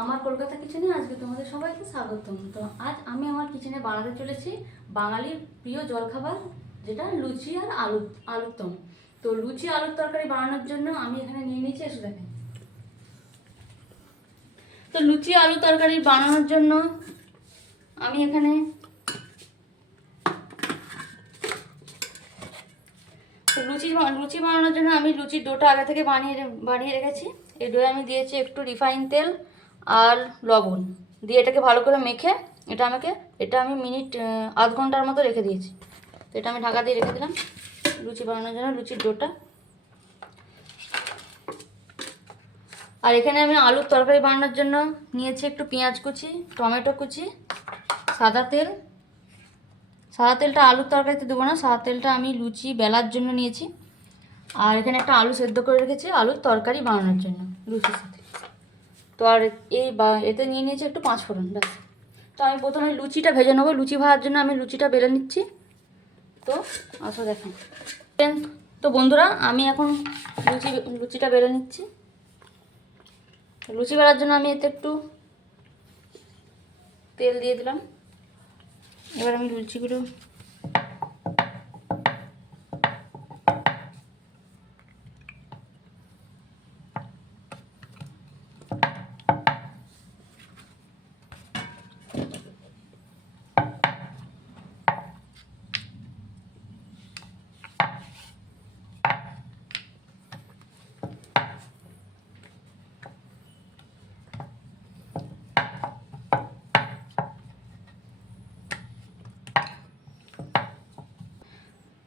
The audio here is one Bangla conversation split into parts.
আমার কলকাতা কিচেনে আজকে তোমাদের সবাইকে স্বাগতম। তো আজ আমি আমার কিচেনে বানাতে চলেছি বাঙালির প্রিয় জলখাবার, যেটা লুচি আর আলুর দম। তো লুচি আলুর তরকারি বানানোর জন্য আমি এখানে নিয়ে নিয়েছি, এসে দেখেন। তো লুচি আলু তরকারি বানানোর জন্য আমি এখানে লুচি বানানোর জন্য আমি লুচির ডোটা আগে থেকে বানিয়ে রেখেছি। এই ডোয়ে আমি দিয়েছি একটু রিফাইন তেল আর লবণ দিয়ে এটাকে ভালো করে মেখে এটা আমি মিনিট আধ ঘন্টার মতো রেখে দিয়েছি। তো এটা আমি ঢাকা দিয়ে রেখে দিলাম লুচি বানানোর জন্য, লুচির ডোটা। আর এখানে আমি আলুর তরকারি বানানোর জন্য নিয়েছি একটু পেঁয়াজ কুচি, টমেটো কুচি, সাদা তেলটা আলুর তরকারিতে দেবো না, সাদা তেলটা আমি লুচি বেলার জন্য নিয়েছি। আর এখানে একটা আলু সেদ্ধ করে রেখেছি আলুর তরকারি বানানোর জন্য লুচির সাথে। তো আর এতে নিয়ে নিয়েছি একটু 5 ফোড়ন, ব্যাস। তো আমি প্রথমে লুচিটা ভেজে নেবো। লুচি ভাজার জন্য আমি লুচিটা বেলে নিচ্ছি। তো আসো দেখেন। তো বন্ধুরা, আমি এখন লুচিটা বেলে নিচ্ছি। লুচি বেলার জন্য আমি এতে একটু তেল দিয়ে দিলাম। এবার আমি লুচিগুলো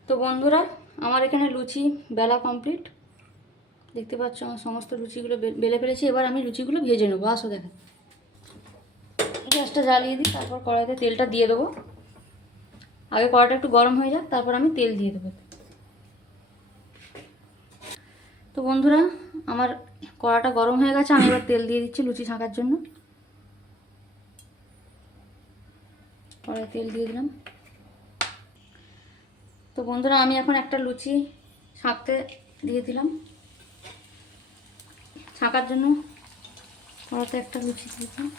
তো বন্ধুরা, আমার এখানে লুচি বেলা কমপ্লিট। দেখতে পাচ্ছ আমার সমস্ত লুচিগুলো বেলে ফেলেছি। এবার আমি লুচিগুলো ভেজে নেবো। আসো দেখেন। গ্যাসটা জ্বালিয়ে দিই, তারপর কড়াইতে তেলটা দিয়ে দেবো। আগে কড়াইটা একটু গরম হয়ে যাক, তারপর আমি তেল দিয়ে দেবো। তো বন্ধুরা, আমার কড়াটা গরম হয়ে গেছে। আমি এবার তেল দিয়ে দিচ্ছি লুচি ছাঁকার জন্য। কড়াই তেল দিয়ে দিলাম। তো বন্ধুরা, আমি এখন একটা লুচি ছাঁকতে দিয়ে দিলাম। ছাঁকার জন্য কড়াতে একটা লুচি দিয়ে দিলাম।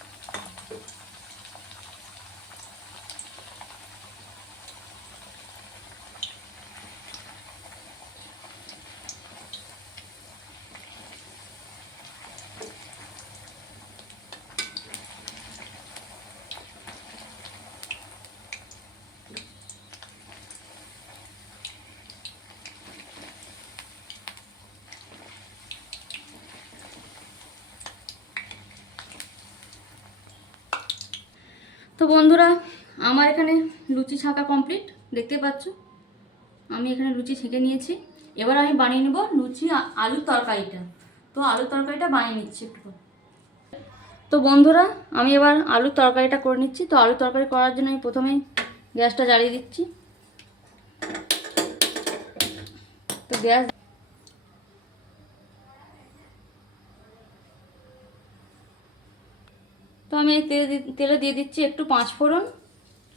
তো বন্ধুরা, আমার এখানে লুচি ছাঁকা কমপ্লিট, দেখতে পাচ্ছ। আমি এখানে লুচি ছেঁকে নিয়েছি। এবার আমি বানিয়ে নেব লুচি আলুর তরকারিটা। তো আলুর তরকারিটা বানিয়ে নিচ্ছি একটু। তো বন্ধুরা, আমি এবার আলুর তরকারিটা করে নিচ্ছি। তো আলুর তরকারি করার জন্য আমি প্রথমেই গ্যাসটা জ্বালিয়ে দিচ্ছি। তো আমি এই তেলে দিয়ে দিচ্ছি একটু 5 ফোড়ন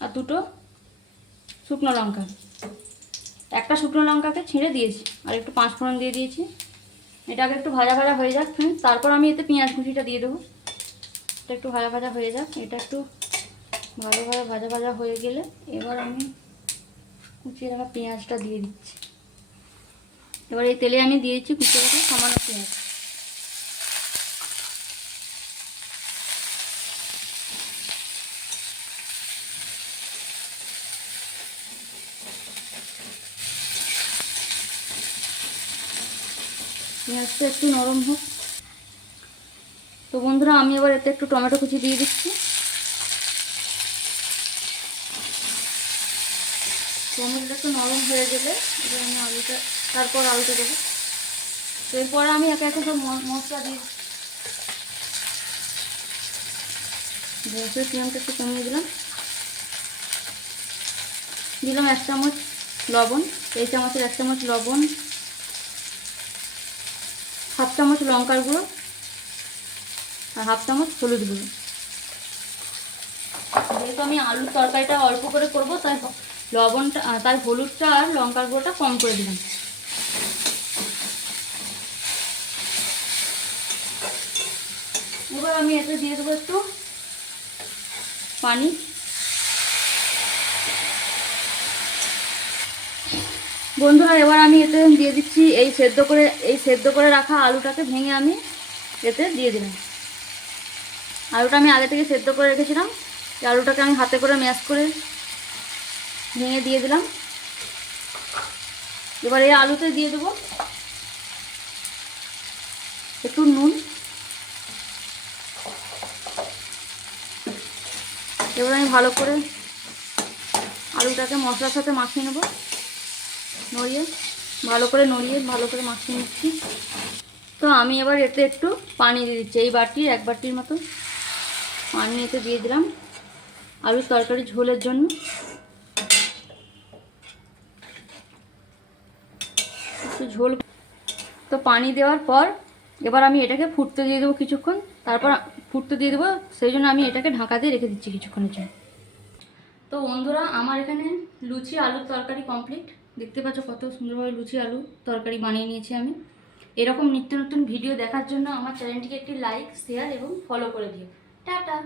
আর 2টো শুকনো লঙ্কা। একটা শুকনো লঙ্কাকে ছিঁড়ে দিয়েছি আর একটু 5 ফোড়ন দিয়ে দিয়েছি। এটাকে একটু ভাজা ভাজা হয়ে যাক, তারপর আমি এতে পেঁয়াজ কুচিটা দিয়ে দেবো। এটা একটু ভাজা ভাজা হয়ে যাক। এটা একটু ভালোভাবে ভাজা ভাজা হয়ে গেলে এবার আমি কুচিয়ে রাখা পেঁয়াজটা দিয়ে দিচ্ছি। এবার এই তেলে আমি দিয়েছি কুচিয়ে রাখা সামান্য পেঁয়াজ। পেঁয়াজটা একটু নরম হোক। তো বন্ধুরা, আমি এবার এতে একটু টমেটো কুচি দিয়ে দিচ্ছি। টমেটোটা একটু নরম হয়ে গেলে এবার আমি তারপর আলুটা দেবো। তো এরপরে আমি একে একে সব মশলা দিয়ে গ্যাসের ফ্লেমটা একটু কমিয়ে দিলাম। 1 চামচ লবণ, এই চামচের 1 চামচ লবণ, 1/2 চামচ লঙ্কার গুঁড়ো আর 1/2 চামচ হলুদ গুঁড়ো। যেহেতু আমি আলুর তরকারিটা অল্প করে করবো, তাই হলুদটা আর লঙ্কার গুঁড়োটা কম করে দিলাম। এবার আমি এতে দিয়ে দেবো একটু পানি। বন্ধুরা এবার আমি এতে দিয়ে দিচ্ছি এই সেদ্ধ করে রাখা আলুটাকে ভেঙে আমি এতে দিয়ে দিলাম। আলুটা আমি আগে থেকে সেদ্ধ করে রেখেছিলাম, এই আলুটাকে আমি হাতে করে ম্যাশ করে ভেঙে দিয়ে দিলাম। এবার এই আলুতে দিয়ে দেবো একটু নুন। এবার আমি ভালো করে আলুটাকে মশলার সাথে মাখিয়ে নেব, ভালো করে মাখিয়ে নিচ্ছি। তো আমি এবার এতে একটু পানি দিয়ে দিচ্ছি, এই বাটির 1 বাটির মতো পানি এতে দিয়ে দিলাম আলুর তরকারি ঝোলের জন্য। একটু ঝোল। তো পানি দেওয়ার পর এবার আমি এটাকে ফুটতে দিয়ে দেবো কিছুক্ষণ, তারপর ফুটতে দিয়ে দেবো, সেই জন্য আমি এটাকে ঢাকা দিয়ে রেখে দিচ্ছি কিছুক্ষণের জন্য। তো বন্ধুরা আমার এখানে লুচি আলুর তরকারি কমপ্লিট। দেখতে পাচ্ছ কত সুন্দরভাবে লুচি আলু তরকারি বানিয়ে নিয়েছি আমি। এরকম নিত্য নতুন ভিডিও দেখার জন্য আমার চ্যানেলটিকে একটি লাইক, শেয়ার এবং ফলো করে দিও। টাটা।